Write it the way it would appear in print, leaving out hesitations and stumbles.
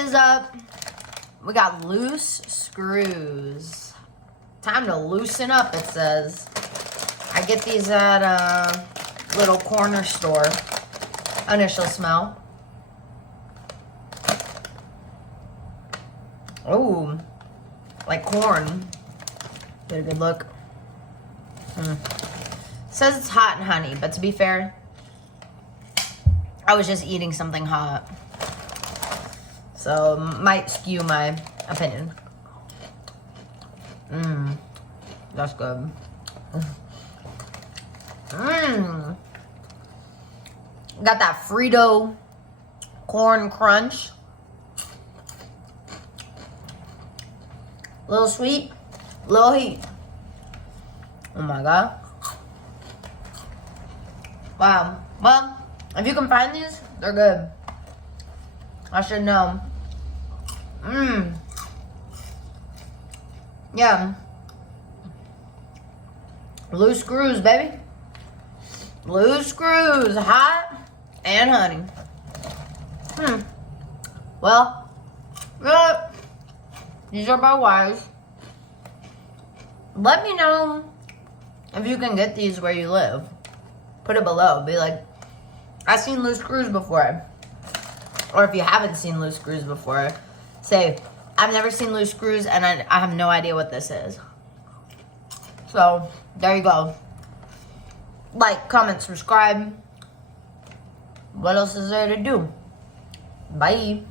is up. We got loose screws. Time to loosen up, it says. I get these at a little corner store. Initial smell. Oh, like corn. Get a good look. Says it's hot and honey, but to be fair, I was just eating something hot. So, might skew my opinion. That's good. Got that Frito corn crunch. Little sweet, little heat. Oh my god. Wow. Well, if you can find these, they're good. I should know. Yeah. Loose screws, baby. Loose screws. Hot and honey. Well, yeah. These are my wires. Let me know if you can get these where you live. Put it below. Be like, I've seen loose screws before. Or if you haven't seen loose screws before, say, I've never seen loose screws and I have no idea what this is. So, there you go. Like, comment, subscribe. What else is there to do? Bye.